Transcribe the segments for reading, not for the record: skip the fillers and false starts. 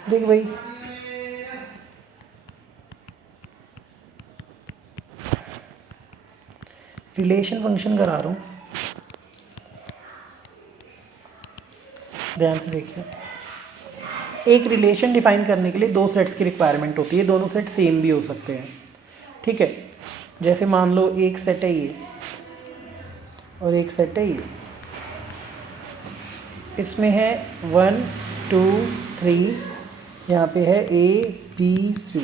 देख भाई, relation function करा रहा हूँ, ध्यान से देखिए। एक रिलेशन डिफाइन करने के लिए दो सेट्स की रिक्वायरमेंट होती है, दोनों सेट सेम भी हो सकते हैं, ठीक है। जैसे मान लो एक सेट है ये और एक सेट है ये, इसमें है 1 2 3, यहाँ पे है A B C।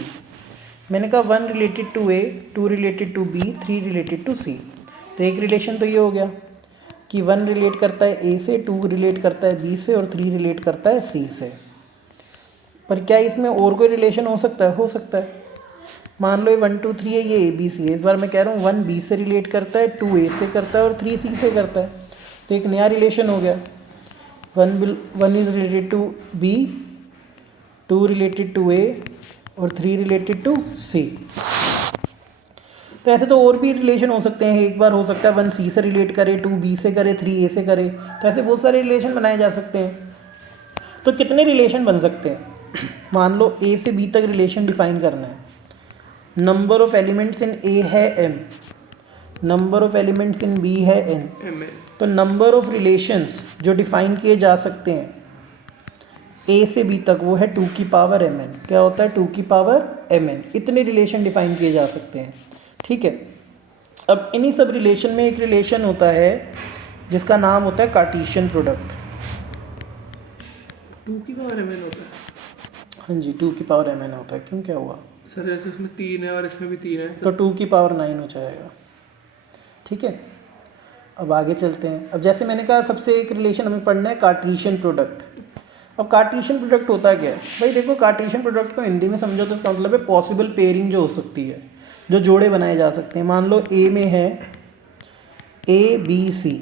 मैंने कहा 1 related to A, 2 related to B, 3 related to C। तो एक रिलेशन तो ये हो गया कि 1 रिलेट करता है A से, 2 रिलेट करता है B से और 3 रिलेट करता है C से। पर क्या इसमें और कोई रिलेशन हो सकता है? हो सकता है। मान लो ये 1 2 3 है, ये A B C है। इस बार मैं कह रहा हूँ 1 B से रिलेट करता है, 2 A से करता है और 3 C से करता है। तो एक नया रिलेशन हो गया, 1 is related to B, 2 related to A और 3 रिलेटेड टू C। तो ऐसे तो और भी रिलेशन हो सकते हैं। एक बार हो सकता है 1 C से रिलेट करे, 2 B से करे, 3 A से करे। तो ऐसे बहुत सारे रिलेशन बनाए जा सकते हैं। तो कितने रिलेशन बन सकते हैं? मान लो A से B तक रिलेशन डिफाइन करना है। Number of elements in A है m, number of elements in B है n। तो नंबर ऑफ रिलेशंस जो डिफाइन किए जा सकते हैं A से B तक वो है 2 की पावर mn। क्या होता है? 2 की पावर mn। इतने रिलेशन डिफाइन किए जा सकते हैं, ठीक है। अब इन्हीं सब रिलेशन में एक रिलेशन होता है जिसका नाम होता है कार्टेशियन प्रोडक्ट। 2 की पावर mn होता है? हाँ जी, 2 की पावर mn होता है। क्यों, क्या हुआ? सर जैसे इसमें 3 है और इसमें भी 3 है तो 2 की पावर 9 हो जाएगा, ठीक है। अब आगे चलते हैं। अब जैसे मैंने कहा सबसे एक रिलेशन हमें पढ़ना है कार्टेशियन प्रोडक्ट। अब कार्टेशियन प्रोडक्ट होता है क्या है भाई? देखो, कार्टेशियन प्रोडक्ट को हिंदी में समझो तो इसका मतलब है पॉसिबल पेयरिंग जो हो सकती है, जो जोड़े बनाए जा सकते हैं। मान लो A में है A B C,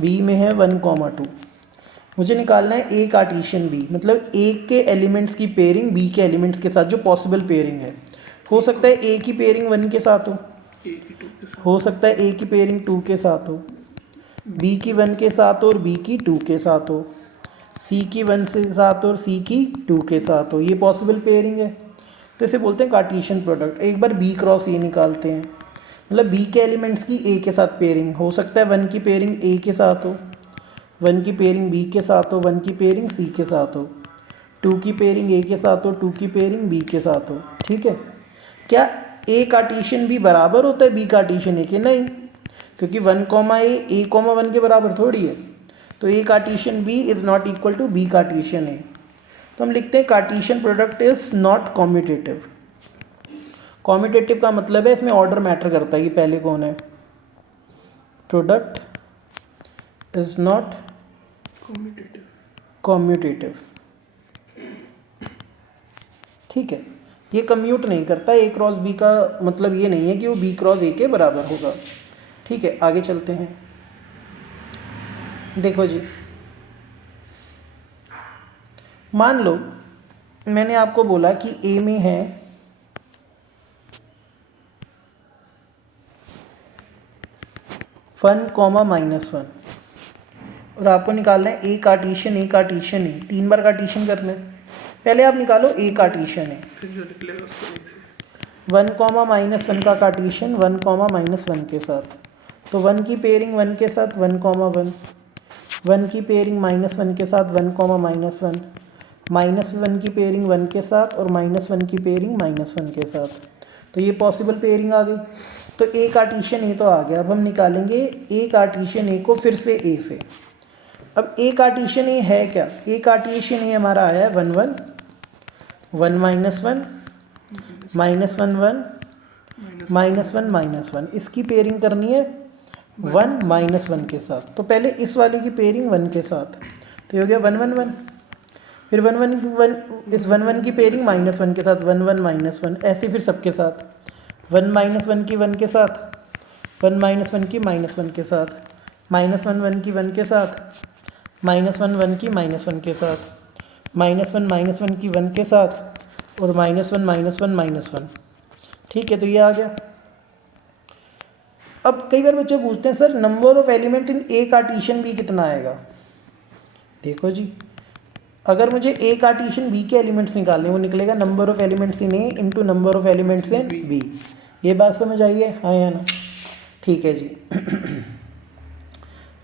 B में है 1 2। मुझे निकालना है A कार्टेशियन B, मतलब A के एलिमेंट्स की पेयरिंग B के एलिमेंट्स के साथ, जो पॉसिबल पेयरिंग है। हो सकता है A की पेयरिंग 1 के साथ हो, A की 2 के साथ, हो सकता है A की पेयरिंग 2 के साथ हो, B की 1 के साथ हो और B की 2 के साथ हो, C की 1 से साथ और C की 2 के साथ हो। ये पॉसिबल पेयरिंग है, तो इसे बोलते हैं कार्टेशियन प्रोडक्ट। एक बार B क्रॉस A निकालते हैं, मतलब B के एलिमेंट्स की A के साथ पेयरिंग। हो सकता है 1 की पेयरिंग A के साथ हो, 1 की पेयरिंग B के साथ हो, 1 की पेयरिंग C के साथ हो, 2 की पेयरिंग A के साथ हो, 2 की पेयरिंग B के साथ हो, ठीक है। क्या A कार्टेशियन B बराबर होता है B कार्टेशियन A के? नहीं, क्योंकि 1 A 1 के बराबर थोड़ी है। तो A Cartesian B is not equal to B Cartesian A। तो हम लिखते हैं Cartesian product is not commutative. Commutative का मतलब है इसमें ऑर्डर मैटर करता है कि पहले कौन है। Product is not commutative. Commutative, ठीक है। ये कम्यूट नहीं करता। A क्रॉस B का मतलब ये नहीं है कि वो B क्रॉस A के बराबर होगा, ठीक है। आगे चलते हैं। देखो जी, मान लो मैंने आपको बोला कि A में है 1 -1 और आपको निकालना है A Cartesian A। 3 bar Cartesian करना है। पहले आप निकालो A कार्टेशियन है, फिर जो निकलेगा उसको एक से 1 -1 का कार्टेशियन 1 -1 के साथ। तो 1 की पेयरिंग 1 के साथ 1 1, 1 की पेयरिंग -1 के साथ 1 -1, -1 की पेयरिंग 1 के साथ और -1 की पेयरिंग -1 के साथ। तो ये पॉसिबल पेयरिंग आ गई। तो A कार्टेशियन A तो आ गया। अब हम निकालेंगे A कार्टेशियन A को फिर से A से। अब A कार्टेशियन A है क्या? A कार्टेशियन A हमारा आया है 1 1 1 -1 -1 -1 -1। इसकी पेयरिंग करनी है 1 -1 के साथ। तो पहले इस वाले की पेयरिंग 1 के साथ, तो ये हो गया 1 1 1। फिर 1 1 1, इस 1 1 की पेयरिंग -1 के साथ 1 1 -1, ऐसे फिर सबके साथ 1 -1 की 1 के साथ, 1 -1 की -1 के साथ, -1 1 की 1 के साथ, -1 1 की -1 के साथ, -1 -1 की 1 के साथ और -1 -1 -1, ठीक है। तो ये आ गया। अब कई बार बच्चे पूछते हैं sir number of element in A Cartesian B कितना आएगा? देखो जी, अगर मुझे ए कार्टेशियन बी के एलिमेंट्स निकालने, वो निकलेगा number of elements in A into number of elements in B. ये बात समझ आई है, हाँ या ना? ठीक है जी।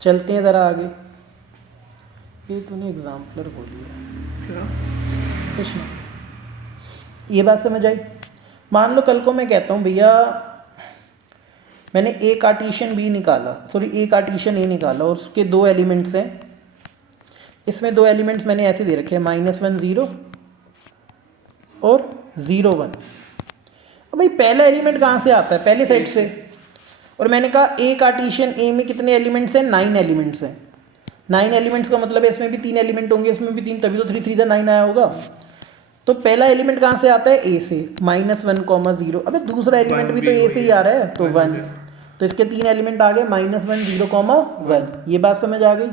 चलते हैं ज़रा आगे। ये तूने एग्जाम्पलर बोल दिया क्या? कुछ ना, ये बात समझ आई। मान लो कल को मैं कहता हूँ भैया मैंने ए कार्टेशियन बी निकाला, सॉरी ए कार्टेशियन ए निकाला, और उसके दो एलिमेंट्स हैं। इसमें दो एलिमेंट्स मैंने ऐसे दे रखे हैं, -1 0 और 0 1। अब भाई पहला एलिमेंट कहाँ से आता है? पहले सेट से। और मैंने कहा ए कार्टेशियन ए में कितने एलिमेंट्स हैं? 9 एलिमेंट्स हैं। 9 एलिमेंट्स का मतलब है इसमें भी 3 एलिमेंट होंगे, इसमें भी 3, तभी तो 3 3 9 आया होगा। तो पहला एलिमेंट कहाँ से आता है? ए से, -1 0। अबे दूसरा एलिमेंट भी तो ए से ही आ रहा है, तो 1। तो इसके 3 एलिमेंट आ गए, -1 0 1। ये बात समझ आ गई?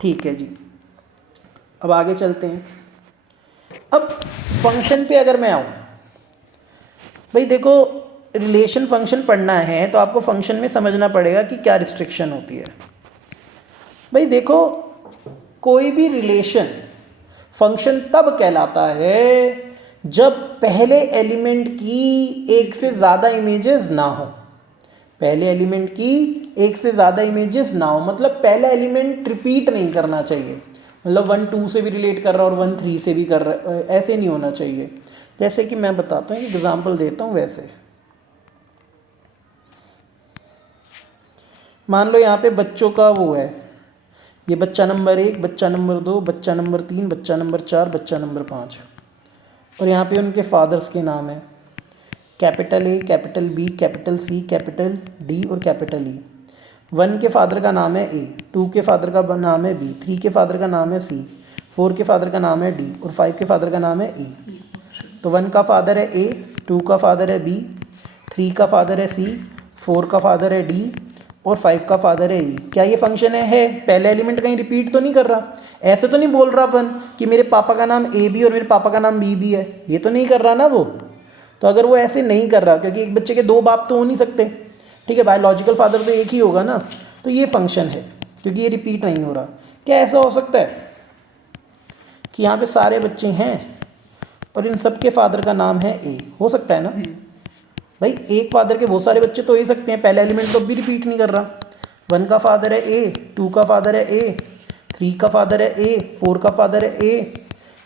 ठीक है जी। अब आगे चलते हैं। अब फंक्शन पे अगर मैं आऊँ, भाई देखो रिलेशन फंक्शन पढ़ना है तो आपको फंक्शन में समझना पड़ेगा कि क्या रिस्ट्रिक्शन होती है। भाई देखो कोई भी रिलेशन फंक्शन तब कहलाता है जब पहले एलिमेंट की एक से ज़्यादा इमेजेस ना हो। पहले एलिमेंट की एक से ज़्यादा इमेजेस ना हो, मतलब पहला एलिमेंट रिपीट नहीं करना चाहिए। मतलब 1 2 से भी रिलेट कर रहा है और 1 3 से भी कर रहा है, ऐसे नहीं होना चाहिए। जैसे कि मैं बताता हूँ, एग्जाम्पल देता हूँ। वैसे मान लो यहाँ पे बच्चों का वो है, ये बच्चा नंबर 1, बच्चा नंबर 2, बच्चा नंबर 3, बच्चा नंबर 4, बच्चा नंबर 5, और यहाँ पे उनके फादर्स के नाम है, capital A, capital B, capital C, capital D और कैपिटल ई। 1 के फादर का नाम है ए, 2 के फादर का नाम है बी, 3 के फादर का नाम है सी, 4 के फादर का नाम है डी और 5 के फादर का नाम है ई। तो 1 का फादर है ए, 2 का फादर है बी, 3 का फादर है सी, 4 का फादर है डी और 5 का फादर है ई। क्या ये फंक्शन है? पहले एलिमेंट कहीं रिपीट तो नहीं कर रहा, ऐसे तो नहीं बोल रहा 1 कि मेरे पापा का नाम ए बी और मेरे पापा का नाम बी भी है, ये तो नहीं कर रहा ना वो। तो अगर वो ऐसे नहीं कर रहा, क्योंकि एक बच्चे के 2 बाप तो हो नहीं सकते, ठीक है, बायोलॉजिकल फादर तो एक ही होगा ना, तो ये फंक्शन है क्योंकि ये रिपीट नहीं हो रहा। क्या ऐसा हो सकता है कि यहाँ पे सारे बच्चे हैं और इन सब के फादर का नाम है ए? हो सकता है ना भाई, एक फादर के बहुत सारे बच्चे तो हो ही सकते हैं, पहला एलिमेंट तो भी रिपीट नहीं कर रहा। 1 का फादर है ए, 2 का फादर है ए, 3 का फादर है ए, 4 का फादर है ए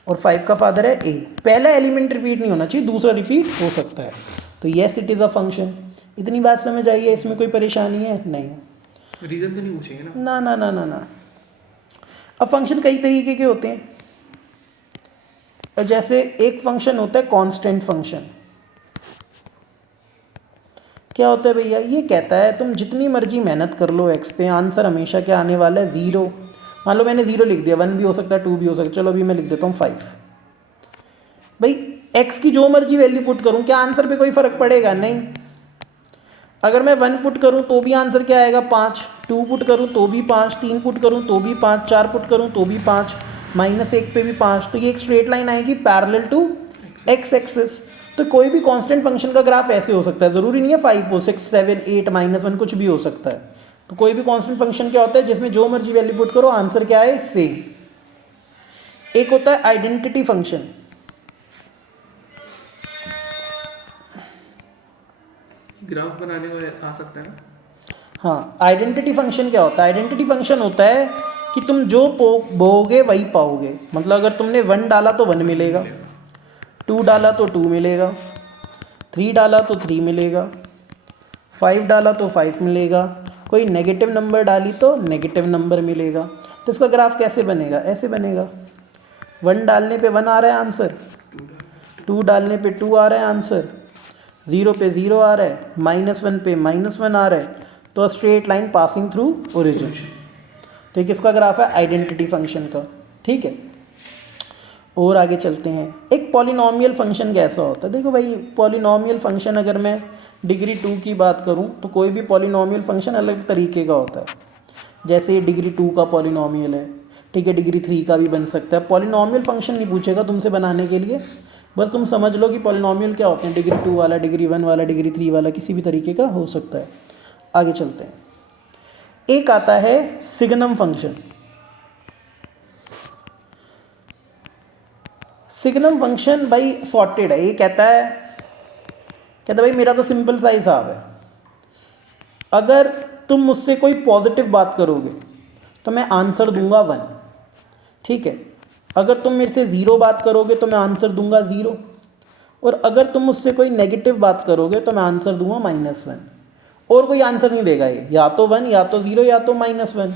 और 5 का फादर है ए। पहला एलिमेंट रिपीट नहीं होना चाहिए, दूसरा रिपीट हो सकता है। तो yes it is a function. इतनी बात समझ आई है? इसमें कोई परेशानी है? नहीं। रीजन तो नहीं पूछेंगे ना? ना ना ना ना ना। अब फंक्शन कई तरीके के होते हैं। जैसे एक फंक्शन होता है कांस्टेंट फंक्शन। क्या होता है भैया? ये कहता है तुम जितनी मर्जी मेहनत कर लो एक्स पे, आंसर हमेशा क्या आने वाला है? 0। मान लो मैंने 0 लिख दिया, 1 भी हो सकता है, 2 भी हो सकता है, चलो अभी मैं लिख देता हूँ 5। भाई एक्स की जो मर्जी वैल्यू पुट करूँ, क्या आंसर पे कोई फ़र्क पड़ेगा? नहीं। अगर मैं 1 पुट करूँ तो भी आंसर क्या आएगा? 5। 2 पुट करूँ तो भी 5, 3 पुट करूँ तो भी 5, 4 पुट करूँ तो भी 5, -1 पे भी 5। तो ये एक स्ट्रेट लाइन आएगी पैरेलल टू एक्स एक्सिस। तो कोई भी कांस्टेंट फंक्शन का ग्राफ ऐसे हो सकता है, ज़रूरी नहीं है 5 हो, 6 7 8 -1 कुछ भी हो सकता है। तो कोई भी कांस्टेंट फंक्शन क्या होता है? जिसमें जो मर्जी वैल्यू पुट करो आंसर क्या है? सेम। एक होता है आइडेंटिटी फंक्शन। ग्राफ बनाने को आ सकता है ना? हाँ, आइडेंटिटी फंक्शन क्या होता है? आइडेंटिटी फंक्शन होता है कि तुम जो बोओगे वही पाओगे। मतलब अगर तुमने 1 डाला तो 1 मिलेगा, 2 डाला तो 2 मिलेगा, 3 डाला तो 3 मिलेगा, 5 डाला तो 5 मिलेगा, कोई नेगेटिव नंबर डाली तो नेगेटिव नंबर मिलेगा। तो इसका ग्राफ कैसे बनेगा? ऐसे बनेगा, 1 डालने पे 1 आ रहा है आंसर, 2 डालने पे 2 आ रहा है आंसर, 0 पे 0 आ रहा है, -1 पे -1 आ रहा है। तो straight line passing through origin. तो ये किसका ग्राफ है? आइडेंटिटी फंक्शन का। ठीक है, और आगे चलते हैं। एक पॉलिनॉमियल फंक्शन कैसा होता है? देखो भाई, पॉलिनॉमियल फंक्शन अगर मैं डिग्री 2 की बात करूं तो कोई भी पॉलिनॉमियल फंक्शन अलग तरीके का होता है। जैसे डिग्री 2 का पॉलिनॉमियल है, ठीक है, डिग्री 3 का भी बन सकता है। पॉलिनॉमियल फंक्शन नहीं पूछेगा तुमसे बनाने के लिए, बस तुम समझ लो कि पॉलिनॉमियल क्या होते हैं। डिग्री 2 वाला, डिग्री 1 वाला, डिग्री 3 वाला, किसी भी तरीके का हो सकता है। आगे चलते हैं। एक आता है सिग्नम फंक्शन। सिग्नम फंक्शन भाई सॉर्टेड है। ये कहता भाई मेरा तो सिंपल सा हिसाब है, अगर तुम मुझसे कोई पॉजिटिव बात करोगे तो मैं आंसर दूंगा 1, ठीक है। अगर तुम मेरे से 0 बात करोगे तो मैं आंसर दूंगा 0, और अगर तुम मुझसे कोई नेगेटिव बात करोगे तो मैं आंसर दूंगा -1। और कोई आंसर नहीं देगा ये, या तो 1 या तो 0 या तो -1।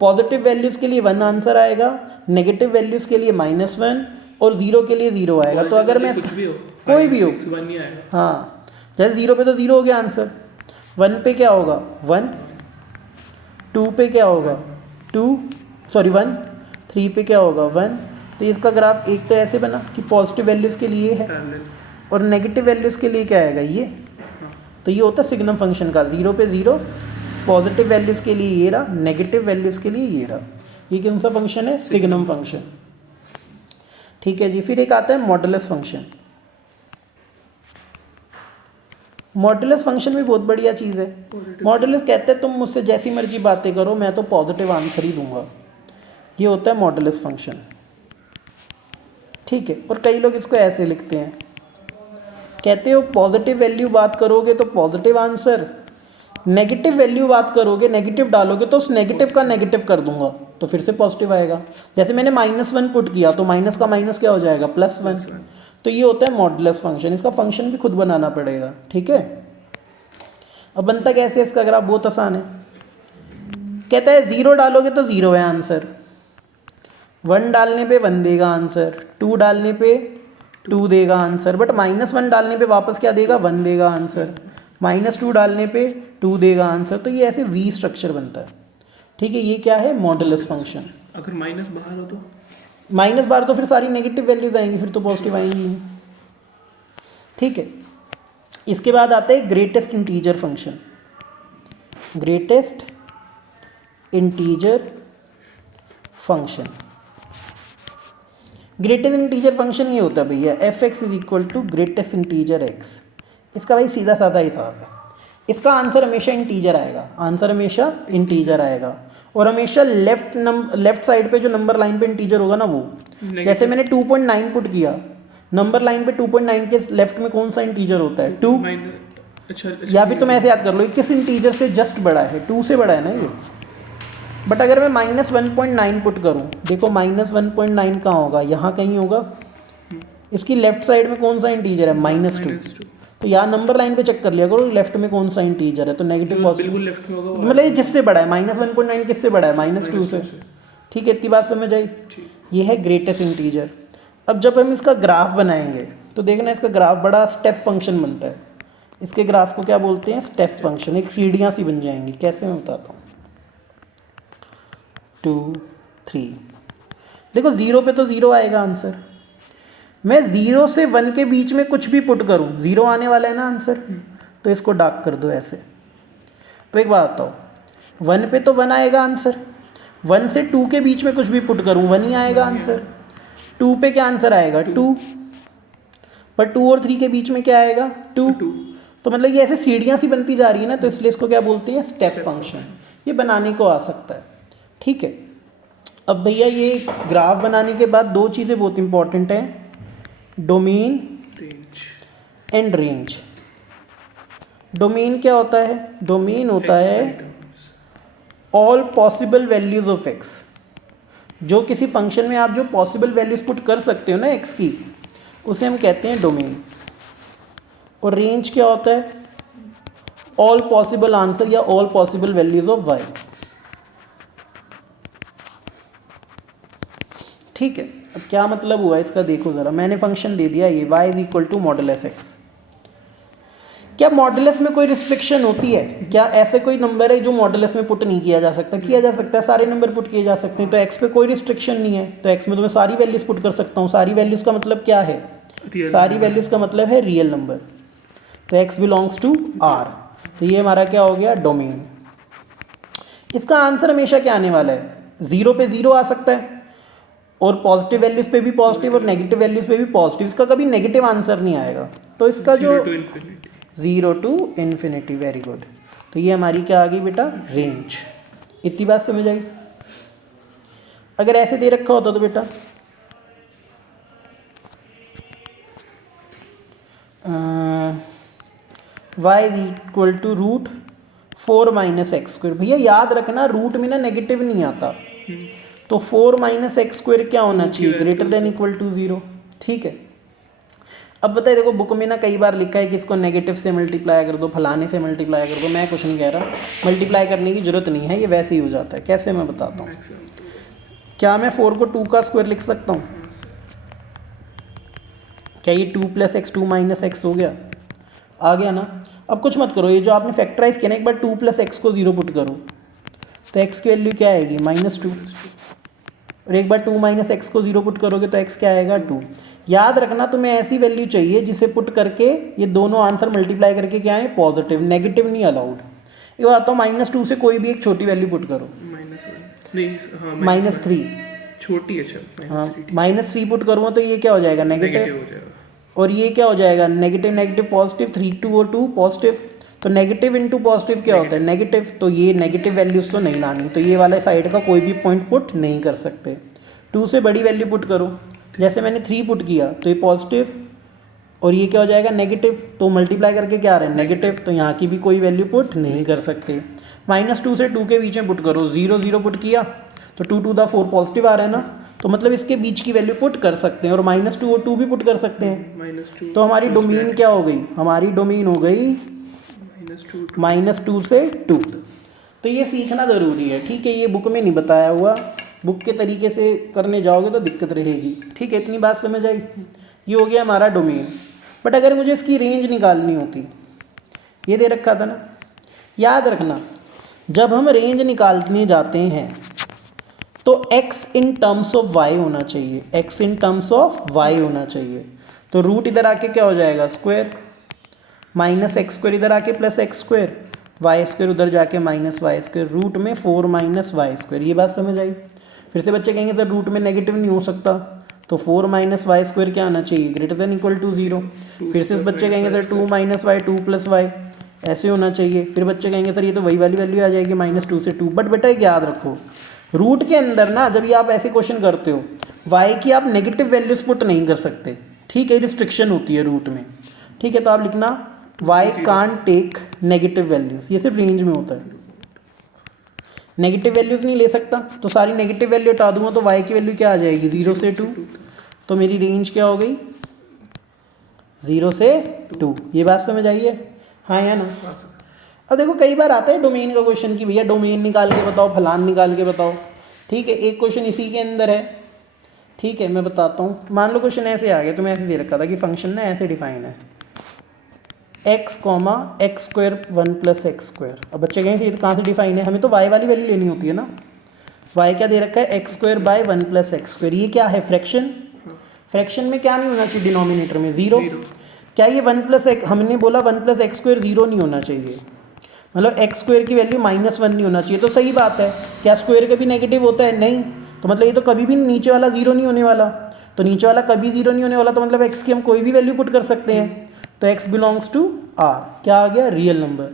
पॉजिटिव वैल्यूज़ के लिए 1 आंसर आएगा, नेगेटिव वैल्यूज़ के लिए -1 और 0 के लिए 0 आएगा। तो अगर मैं कुछ भी हो, कोई भी हो, 5, 6, 1 नहीं आएगा। हाँ, जैसे 0 पे तो 0 हो गया आंसर, 1 पे क्या होगा 1, 2 पे क्या होगा 1, 3 पे क्या होगा 1। तो इसका ग्राफ एक तो ऐसे बना कि पॉजिटिव वैल्यूज़ के लिए है पैरेलल। और नेगेटिव वैल्यूज़ के लिए क्या आएगा ये। हाँ, तो ये होता है सिग्नम फंक्शन का, 0 पे 0, पॉजिटिव वैल्यूज़ के लिए ये रहा, नेगेटिव वैल्यूज़ के लिए ये रहा। ये कौन सा फंक्शन है, सिग्नम फंक्शन, ठीक है जी। फिर एक आता है मॉडुलस फंक्शन। मॉडुलस फंक्शन भी बहुत बढ़िया चीज़ है। मॉडुलस कहते हैं तुम मुझसे जैसी मर्जी बातें करो, मैं तो पॉजिटिव आंसर ही दूंगा। ये होता है मॉडुलस फंक्शन, ठीक है। और कई लोग इसको ऐसे लिखते हैं, कहते हो पॉजिटिव वैल्यू बात करोगे तो पॉजिटिव आंसर, नेगेटिव वैल्यू बात करोगे, नेगेटिव डालोगे तो उस नेगेटिव का नेगेटिव कर दूंगा तो फिर से पॉजिटिव आएगा। जैसे मैंने -1 पुट किया तो माइनस का माइनस क्या हो जाएगा +1। तो ये होता है मॉडुलस फंक्शन। इसका फंक्शन भी खुद बनाना पड़ेगा, ठीक है। अब बनता कैसे है इसका ग्राफ, बहुत आसान है। कहता है 0 डालोगे तो 0 है आंसर, 1 डालने पे 1 देगा आंसर, 2 डालने पे 2 देगा आंसर, बट -1 डालने पे वापस क्या देगा 1 देगा आंसर, -2 डालने पे 2 देगा आंसर। तो ये ऐसे V स्ट्रक्चर बनता है, ठीक है। ये क्या है, मॉडुलस फंक्शन। अगर माइनस बाहर हो तो माइनस बार तो फिर सारी नेगेटिव वैल्यूज आएंगी, फिर तो पॉजिटिव आएंगी नहीं, ठीक है। इसके बाद आता है greatest integer function. Greatest integer function, greatest integer function ये होता है भैया f(x) = ग्रेटेस्ट इंटीजर x। इसका भाई सीधा साधा हिसाब है, इसका आंसर हमेशा इंटीजर आएगा, आंसर हमेशा इंटीजर आएगा। और हमेशा लेफ्ट साइड पे जो नंबर लाइन पे इंटीजर होगा ना वो, जैसे मैंने 2.9 पुट किया, नंबर लाइन पे 2.9 के लेफ्ट में कौन सा इंटीजर होता है 2। अच्छा, या फिर तुम ऐसे याद कर लो, ये किस इंटीजर से जस्ट बड़ा है, 2 से बड़ा है ना ये। बट अगर मैं -1.9 पुट करूँ, देखो -1.9 कहाँ होगा, यहाँ कहीं होगा। इसकी लेफ्ट साइड में कौन सा इंटीजर है -2। तो यहाँ नंबर लाइन पे चेक कर लिया करो लेफ्ट में कौन सा इंटीजर है, तो नेगेटिव पॉजिटिव बिल्कुल लेफ्ट में होगा वो मतलब ये जिससे बड़ा है, -1.9 किससे बड़ा है -2 से, ठीक है। इतनी बात समझ आई। ये है ग्रेटेस्ट इंटीजर। अब जब हम इसका ग्राफ बनाएंगे तो देखना इसका ग्राफ बड़ा स्टेप फंक्शन बनता है। इसके ग्राफ को क्या बोलते हैं, स्टेप फंक्शन। एक सीढ़ियाँ सी बन जाएंगी, कैसे मैं बताता हूँ। 2 3, देखो 0 पे तो 0 आएगा आंसर, मैं 0 से 1 के बीच में कुछ भी पुट करूं 0 आने वाला है ना आंसर। तो इसको डार्क कर दो ऐसे। तो एक बात बताओ, 1 पे तो 1 आएगा आंसर, 1 से 2 के बीच में कुछ भी पुट करूं 1 ही आएगा आंसर। 2 पे क्या आंसर आएगा 2, पर 2 और 3 के बीच में क्या आएगा 2। तो मतलब ये ऐसे सीढ़ियाँ सी बनती जा रही है ना, तो इसलिए इसको क्या बोलते हैं, स्टेप फंक्शन। ये बनाने को आ सकता है, ठीक है। अब भैया ये ग्राफ बनाने के बाद 2 चीज़ें बहुत इंपॉर्टेंट हैं, डोमेन एंड रेंज। डोमेन क्या होता है, डोमेन होता है all possible values of x। जो किसी फंक्शन में आप जो पॉसिबल वैल्यूज पुट कर सकते हो ना x की, उसे हम कहते हैं डोमेन। और रेंज क्या होता है, ऑल पॉसिबल आंसर या all possible values of y, ठीक है। अब क्या मतलब हुआ इसका, देखो ज़रा, मैंने फंक्शन दे दिया ये y = मॉडुलस x। क्या मॉडुलस में कोई रिस्ट्रिक्शन होती है, क्या ऐसे कोई नंबर है जो मॉडुलस में पुट नहीं किया जा सकता, किया जा सकता है, सारे नंबर पुट किए जा सकते हैं। तो x पे कोई रिस्ट्रिक्शन नहीं है, तो x में तो मैं सारी वैल्यूज़ पुट कर सकता हूँ। सारी वैल्यूज़ का मतलब क्या है, सारी वैल्यूज़ का मतलब है रियल नंबर। तो x बिलोंग्स टू R। तो ये हमारा क्या हो गया, डोमेन। इसका आंसर हमेशा क्या आने वाला है, 0 पे 0 आ सकता है, और पॉजिटिव वैल्यूज़ पे भी पॉजिटिव और नेगेटिव वैल्यूज़ पे भी पॉजिटिव। इसका कभी नेगेटिव आंसर नहीं आएगा। तो इसका जो 0 to इन्फिनिटी, वेरी गुड। तो ये हमारी क्या आ गई बेटा, रेंज। इतनी बात समझ आई। अगर ऐसे दे रखा होता तो बेटा y is equal to root 4 minus x square. भैया याद रखना रूट में ना नेगेटिव नहीं आता, तो 4 माइनस एक्स स्क्वायर क्या होना चाहिए, ग्रेटर देन इक्वल टू 0। ठीक है, अब बताइए, देखो बुक में ना कई बार लिखा है कि इसको नेगेटिव से मल्टीप्लाई कर दो, फलाने से मल्टीप्लाई कर दो। मैं कुछ नहीं कह रहा, मल्टीप्लाई करने की जरूरत नहीं है, ये वैसे ही हो जाता है। कैसे, मैं बताता हूँ। क्या मैं 4 को 2 का स्क्वायर लिख सकता हूँ? क्या ये 2 प्लस एक्स 2 माइनस एक्स हो गया? आ गया ना। अब कुछ मत करो, ये जो आपने फैक्टराइज किया ना, एक बार 2 प्लस एक्स को 0 पुट करो तो एक्स की वैल्यू क्या आएगी, -2। और एक बार 2 माइनस एक्स को 0 पुट करोगे तो एक्स क्या आएगा, 2। याद रखना तुम्हें ऐसी वैल्यू चाहिए जिसे पुट करके ये दोनों आंसर मल्टीप्लाई करके क्या है, पॉजिटिव, नेगेटिव नहीं अलाउड। एक बात तो -2 से कोई भी एक छोटी वैल्यू पुट करो, -1 नहीं, हाँ -3। छोटी, अच्छा हाँ, -3 पुट करूँगा तो ये क्या हो जाएगा, नेगेटिव हो जाएगा। और ये क्या हो जाएगा, नेगेटिव नेगेटिव पॉजिटिव, 3 2 और 2 पॉजिटिव। तो नेगेटिव इंटू पॉजिटिव क्या होता है, नेगेटिव। तो ये नेगेटिव वैल्यूज़ तो नहीं लानी, तो ये वाला साइड का कोई भी पॉइंट पुट नहीं कर सकते। 2 से बड़ी वैल्यू पुट करो, जैसे मैंने 3 पुट किया तो ये पॉजिटिव और ये क्या हो जाएगा, नेगेटिव। तो मल्टीप्लाई करके क्या आ रहा है, नेगेटिव। तो यहाँ की भी कोई वैल्यू पुट नहीं कर सकते। -2 से 2 के बीच में पुट करो, 0 0 पुट किया तो 2 2 4 पॉजिटिव आ रहा है ना, तो मतलब इसके बीच की वैल्यू पुट कर सकते हैं। और -2 और 2 भी पुट कर सकते हैं। -2 तो हमारी डोमेन क्या हो गई, हमारी डोमेन हो गई -2 से 2। तो ये सीखना ज़रूरी है, ठीक है। ये बुक में नहीं बताया हुआ, बुक के तरीके से करने जाओगे तो दिक्कत रहेगी, ठीक है। इतनी बात समझ आई। ये हो गया हमारा डोमेन। बट अगर मुझे इसकी रेंज निकालनी होती, ये दे रखा था ना, याद रखना जब हम रेंज निकालने जाते हैं तो x in terms of y होना चाहिए, x in terms of y होना चाहिए। तो रूट इधर आके क्या हो जाएगा, स्क्वायर, -x स्क्वायर इधर आके +x स्क्वायर, y स्क्वायर उधर जाके -y स्क्वायर, रूट में 4 माइनस वाई स्क्वायर। ये बात समझ आई। फिर से बच्चे कहेंगे सर रूट में नेगेटिव नहीं हो सकता, तो 4 माइनस वाई स्क्वायर क्या आना चाहिए, ग्रेटर देन इक्वल टू 0। फिर से बच्चे कहेंगे sir 2 minus y 2 plus y ऐसे होना चाहिए। फिर बच्चे कहेंगे सर ये तो वही वाली वैल्यू आ जाएगी -2 से 2। बट बेटा एक याद रखो, रूट के अंदर ना जब ये आप ऐसे क्वेश्चन करते हो, y की आप नेगेटिव वैल्यूज पुट नहीं कर सकते, ठीक है, रिस्ट्रिक्शन होती है रूट में, ठीक है। तो आप लिखना y can't take negative values, ये सिर्फ रेंज में होता है, नेगेटिव वैल्यूज नहीं ले सकता। तो सारी नेगेटिव वैल्यू हटा दूंगा तो y की वैल्यू क्या आ जाएगी, 0 से 2। तो मेरी रेंज क्या हो गई, 0 से 2। ये बात समझ आई है, हाँ या ना। अब देखो कई बार आता है डोमेन का क्वेश्चन कि भैया डोमेन निकाल के बताओ, फलान निकाल के बताओ, ठीक है। एक क्वेश्चन इसी के अंदर है, ठीक है, मैं बताता हूँ। मान लो क्वेश्चन ऐसे आ गया, तुम्हें ऐसे दे रखा था कि फंक्शन ना ऐसे डिफाइन है, x, x square 1 + x square. अब बच्चे कहेंगे ये तो कहाँ से डिफाइन है, हमें तो y वाली वैल्यू लेनी होती है ना। y क्या दे रखा है, x square by 1 + x square. ये क्या है, फ्रैक्शन। फ्रैक्शन में क्या नहीं होना चाहिए, डिनोमिनेटर में 0। क्या ये 1 + x, हमने बोला 1 + x स्क्वायर 0 नहीं होना चाहिए, मतलब x स्क्वायर की वैल्यू -1 नहीं होना चाहिए। तो सही बात है, क्या स्क्वायर कभी नेगेटिव होता है, नहीं। तो मतलब ये तो कभी भी नीचे वाला 0 नहीं होने वाला, तो नीचे वाला कभी 0 नहीं होने वाला, तो मतलब x की हम कोई भी वैल्यू पुट कर सकते हैं। तो x बिलोंग्स टू R, क्या आ गया, रियल नंबर।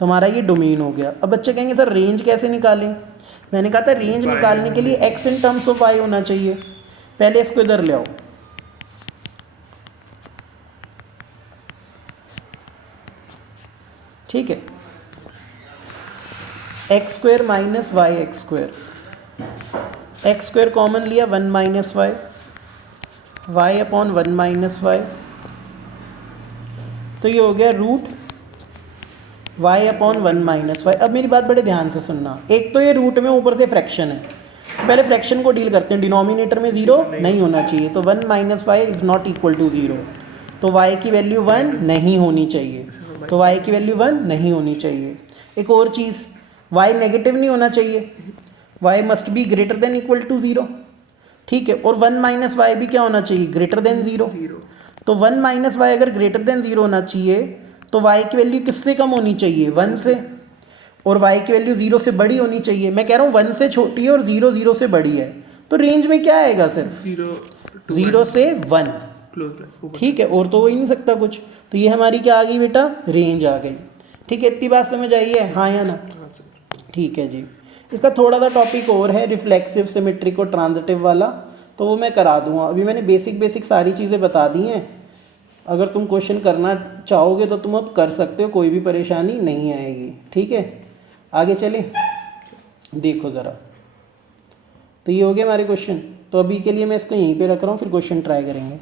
तो हमारा ये डोमेन हो गया। अब बच्चे कहेंगे सर रेंज कैसे निकालें, मैंने कहा था रेंज निकालने के लिए x in terms of y होना चाहिए। पहले इसको इधर ले आओ, ठीक है। X square minus y x square, x square common लिया 1 - y, y अपॉन 1 - y, तो ये हो गया रूट y अपॉन 1 - y। अब मेरी बात बड़े ध्यान से सुनना, एक तो ये रूट में ऊपर से फ्रैक्शन है, पहले फ्रैक्शन को डील करते हैं। डिनोमिनेटर में 0 नहीं होना चाहिए, तो 1 - y is not equal to 0। तो y की वैल्यू 1 नहीं होनी चाहिए, तो y की वैल्यू 1 नहीं होनी चाहिए। एक और चीज़, y नेगेटिव नहीं होना चाहिए, y must be greater than equal to 0, ठीक है। और 1 - y भी क्या होना चाहिए, ग्रेटर देन 0। तो 1 - y अगर ग्रेटर देन 0 होना चाहिए तो y की वैल्यू किससे कम होनी चाहिए, 1 से, और y की वैल्यू 0 से बड़ी होनी चाहिए। मैं कह रहा हूँ 1 से छोटी है और 0 0 से बड़ी है, तो रेंज में क्या आएगा, सिर्फ 0 से 1, ठीक है, और तो हो ही नहीं सकता कुछ। तो ये हमारी क्या आ गई बेटा, रेंज आ गई, ठीक है। इतनी बात समझ आई है, हाँ या ना, ठीक है जी। इसका थोड़ा सा टॉपिक और है, रिफ्लेक्सिव, सिमेट्रिक और ट्रांजिटिव वाला, तो वो मैं करा दूंगा। अभी मैंने बेसिक सारी चीज़ें बता दी हैं, अगर तुम क्वेश्चन करना चाहोगे तो तुम अब कर सकते हो, कोई भी परेशानी नहीं आएगी। ठीक है, आगे चलें। देखो ज़रा, तो ये हो गया हमारे क्वेश्चन। तो अभी के लिए मैं इसको यहीं पे रख रहा हूँ, फिर क्वेश्चन ट्राई करेंगे।